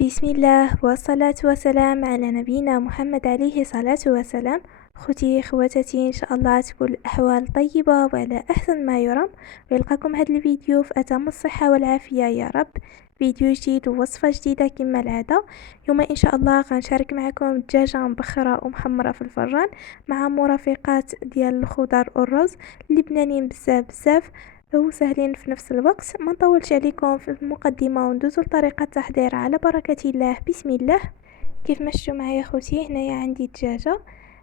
بسم الله والصلاة والسلام على نبينا محمد عليه الصلاة والسلام. خوتي خواتاتي، ان شاء الله تكون الاحوال طيبة وعلى احسن ما يرام، ويلقاكم هذا الفيديو في اتم الصحة والعافية يا رب. فيديو جديد ووصفة جديدة كما العادة. اليوم ان شاء الله غنشارك معكم دجاجة مبخرة ومحمرة في الفران مع مرافقات ديال الخضر والرز اللي بنانين بزاف بزاف وسهلين في نفس الوقت. ما نطولش عليكم في المقدمة وندوزو لطريقة التحضير على بركة الله. بسم الله. كيف ما شفتوا معايا خوتي، هنايا عندي الدجاجة،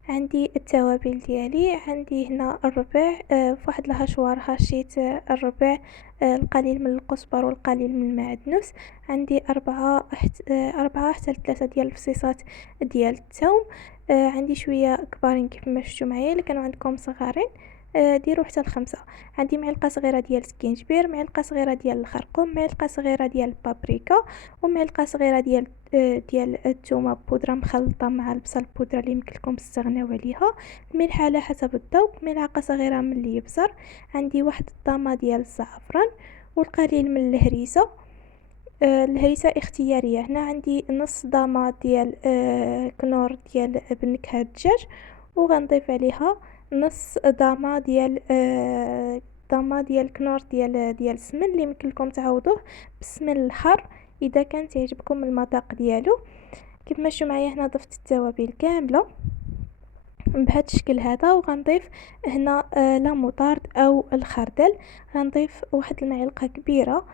عندي التوابل ديالي، عندي هنا الربع في واحد الهشوار هشيت الربع، القليل من القزبر والقليل من المعدنوس. عندي أربعة حتى ثلاثة ديال الفصيصات ديال الثوم. عندي شوية كبارين كيف ما شفتوا معايا، اللي كانوا عندكم صغارين ديروا حتى الخمسة. عندي معلقه صغيره ديال السكينجبير، معلقه صغيره ديال الخرقوم، معلقه صغيره ديال البابريكا، ومعلقه صغيره ديال الثومه بودره مخلطه مع البصل بودره اللي يمكن لكم تستغناو عليها. الملح على حسب الذوق، ملعقه صغيره من اليبزر. عندي واحد الطامه ديال الزعفران والقليل من الهريسه. الهريسه اختياريه. هنا عندي نص ضامه ديال كنور ديال بنكهه الدجاج، وغنضيف عليها نص ضامه ديال كنور ديال السمن اللي يمكن لكم تعوضوه بالسمن الحار اذا كان تعجبكم المذاق ديالو. كيف ما شفتوا معايا هنا ضفت التوابل كامله بهذا الشكل هذا، وغنضيف هنا لا موطارد او الخردل. غنضيف واحد المعلقه كبيره.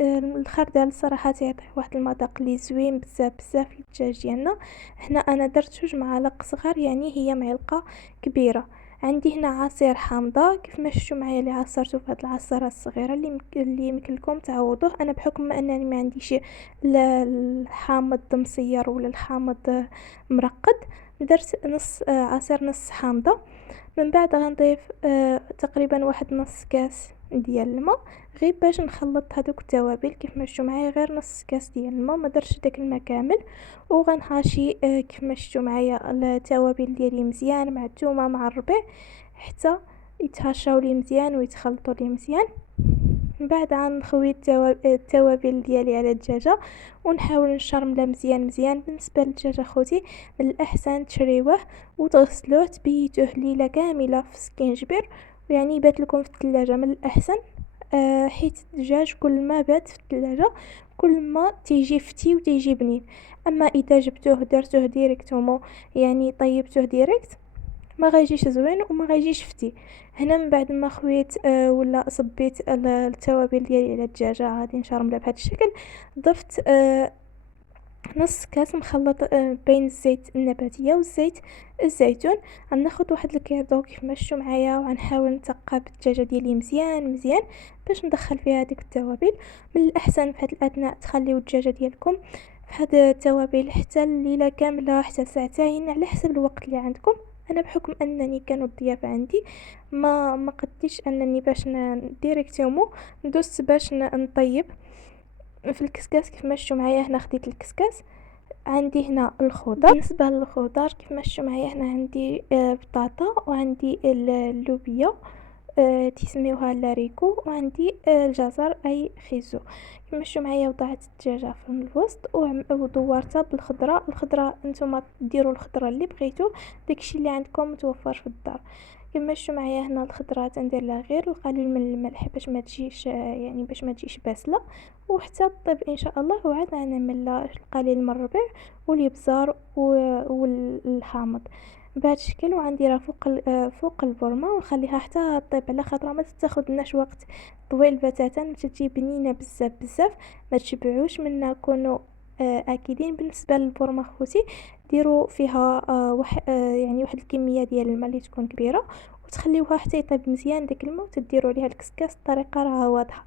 الخردل الصراحه تعطي واحد المذاق اللي زوين بزاف بزاف للدجاج ديالنا. هنا انا درت 2 معالق صغار، يعني هي معلقه كبيره. عندي هنا عصير حامضه، كيف ما شفتوا معايا اللي عصرته في هذه العصاره الصغيره اللي يمكن لكم تعوضوه. انا بحكم انني ما عنديش الحامض مصير ولا الحامض مرقد، درت نص عصير نص حامضه. من بعد غنضيف تقريبا واحد نص كاس ديال الماء، غير باش نخلط هذوك التوابل. كيف ما شفتوا معايا غير نص كاس ديال الماء، ما درتش داك الماء كامل. وغنحاشي كيف ما شفتوا معايا التوابل ديالي مزيان مع الثومه مع الربيع حتى يتهشاو لي مزيان ويتخلطوا لي مزيان. من بعد غنخوي التوابل ديالي على الدجاجه ونحاول نشرملها مزيان مزيان. بالنسبه للدجاج اخوتي، من الاحسن تشريوه وتغسلوه تبيتوه ليله كامله في سكينجبير، يعني يبات لكم في الثلاجه من الاحسن. حيت الدجاج كل ما بات في الثلاجه كل ما تيجي فتي وتيجي بنين. اما اذا جبتوه درتوه ديريكتومون، يعني طيبتوه ديريكت، ما غيجيش زوين وما غيجيش فتي. هنا من بعد ما خويت ولا صبيت التوابل ديالي على الدجاجه، غادي نشرملها بهذا الشكل. ضفت نص كاس مخلط بين الزيت النباتيه والزيت الزيتون. غناخد واحد الكيردو كيف ما شفتوا معايا، وغنحاول نثقب الدجاجه ديالي مزيان مزيان باش ندخل فيها هذيك التوابل. من الاحسن في هذا الاثناء تخليو الدجاجه ديالكم في هذا التوابل حتى الليله كامله، حتى ساعتين على حسب الوقت اللي عندكم. انا بحكم انني كانوا الضيافه عندي، ما قديش انني باش ديريكتومون ندوس باش نطيب في الكسكاس. كيف ما شفتوا معايا هنا خديت الكسكاس. عندي هنا الخضر. بالنسبه للخضر كيف ما شفتوا معايا هنا عندي بطاطا، وعندي اللوبيا تسميوها لاريكو، وعندي الجزر اي خيزو. كما شفتوا معايا وضعت الدجاجه في الوسط ودورتها بالخضره. الخضره نتوما ديروا الخضره اللي بغيتو، داكشي اللي عندكم متوفر في الدار. كما شفتوا معايا هنا الخضره تندير لها غير القليل من الملح باش ما تجيش يعني باش ما تجيش باسله، وحتى طيب ان شاء الله. وعاد نعمل لها القليل من الربيع والابزار والحامض بهذا الشكل، وغنديرها فوق البرمه ونخليها حتى طيب، على خاطر ما تاخذناش وقت طويل بتاتا، تجي بنينه بزاف بزاف ما تشبعوش منها. كونوا اكيدين. بالنسبه للبرمه خوتي ديروا فيها يعني واحد الكميه ديال الماء اللي تكون كبيره، وتخليوها حتى يطيب مزيان داك الماء، وتديروا عليها الكسكاس. الطريقه راه واضحه.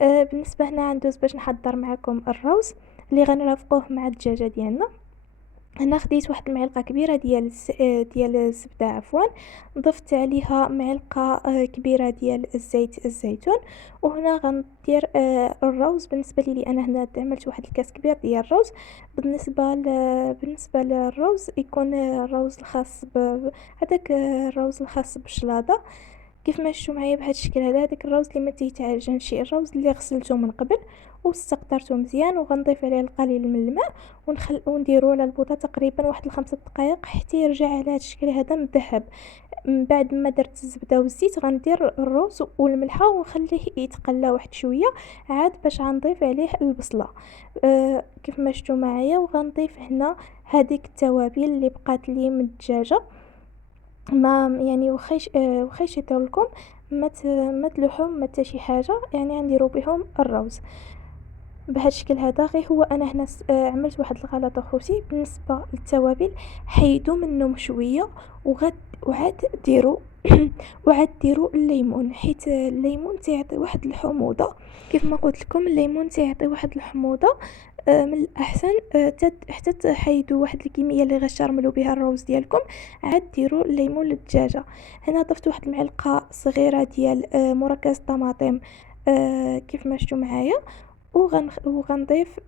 بالنسبه هنا ندوز باش نحضر معكم الروز اللي غنرافقوه مع الدجاجه ديالنا. هنا خديت واحد المعلقه كبيره ديال الزبده عفوا، ضفت عليها معلقه كبيره ديال الزيت الزيتون. وهنا غندير الروز. بالنسبه لي انا هنا عملت واحد الكاس كبير ديال الروز. بالنسبه للروز يكون الروز الخاص هذاك الروز الخاص بالشلاضه. كيف ما شفتوا معايا بهذا الشكل هذا، داك الروز اللي ما تيتعجنش، الروز اللي غسلته من قبل واستقطرته مزيان، وغنضيف عليه القليل من الماء ونديرو على البوطه تقريبا واحد 5 دقائق حتى يرجع على هذا الشكل هذا مذهب. من بعد ما درت الزبده والزيت غندير الروز والملحه ونخليه يتقلى واحد شويه عاد باش غنضيف عليه البصله كيف ما شفتوا معايا. وغنضيف هنا هذيك التوابل اللي بقات لي من الدجاجه، ما يعني وخيش يطير لكم، ما تلوحهم ما حتى شي حاجه، يعني غنديروا بهم الروز بهذا الشكل هذا. غير هو انا هنا عملت واحد الغلطه خوتي بالنسبه للتوابل، حيدوا منهم شويه وعاد ديروا وعاد ديروا الليمون، حيت الليمون تيعطي واحد الحموضه. كيف ما قلت لكم الليمون تيعطي واحد الحموضه. من الاحسن حتى تحيدوا واحد الكميه اللي غتشرملوا بها الروز ديالكم عاد ديروا الليمون للدجاجه. هنا ضفت واحد المعلقه صغيره ديال مركز طماطم كيف ما شفتوا معايا. وغنضيف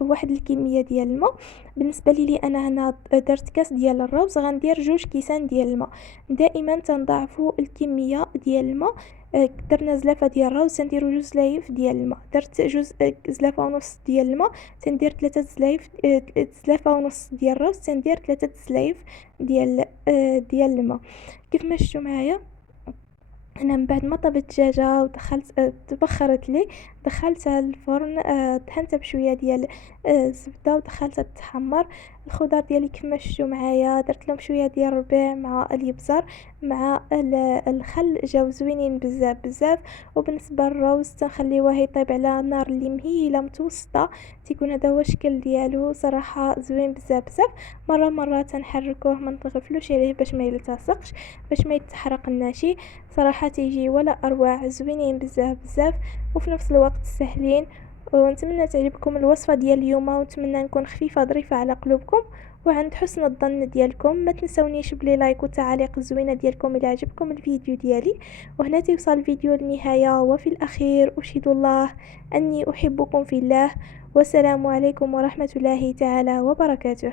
واحد الكميه ديال الماء. بالنسبه لي انا هنا درت كاس ديال الرز، غندير 2 كيسان ديال الماء. دائما تنضاعفوا الكميه ديال الماء. درنا زلافه ديال الرز تنديروا 2 زلايف ديال الماء، درت زلافه ونص ديال الماء تندير 3 زلايف، زلافه ونص ديال الرز تندير 3 زلايف ديال الماء كيف ما شفتوا معايا. انا من بعد ما طبت الدجاجه ودخلت تبخرت لي، دخلتها الفرن دهنتها بشويه ديال الزبده ودخلتها تتحمر. الخضر ديالي كيف ما شفتوا معايا درت لهم شويه ديال الربيع مع الابزار مع الخل، جاو زوينين بزاف بزاف. وبالنسبه للروز تنخليوه يطيب على نار اللي مهيله متوسطه، تيكون هذا هو الشكل ديالو صراحه زوين بزاف بزاف. مره تنحركوه ما نتغفلوش عليه باش ما يلتصقش، باش ما يتحرق الناشي. صراحه تيجي ولا اروع، زوينين بزاف بزاف وفي نفس الوقت سهلين. ونتمنى تعجبكم الوصفه ديال اليوم، ونتمنى نكون خفيفه ظريفه على قلوبكم وعند حسن الظن ديالكم. ما تنسونيش بلي لايك والتعاليق الزوينه ديالكم الى عجبكم الفيديو ديالي. وهنا توصل الفيديو للنهايه، وفي الاخير اشهد الله اني احبكم في الله، والسلام عليكم ورحمه الله تعالى وبركاته.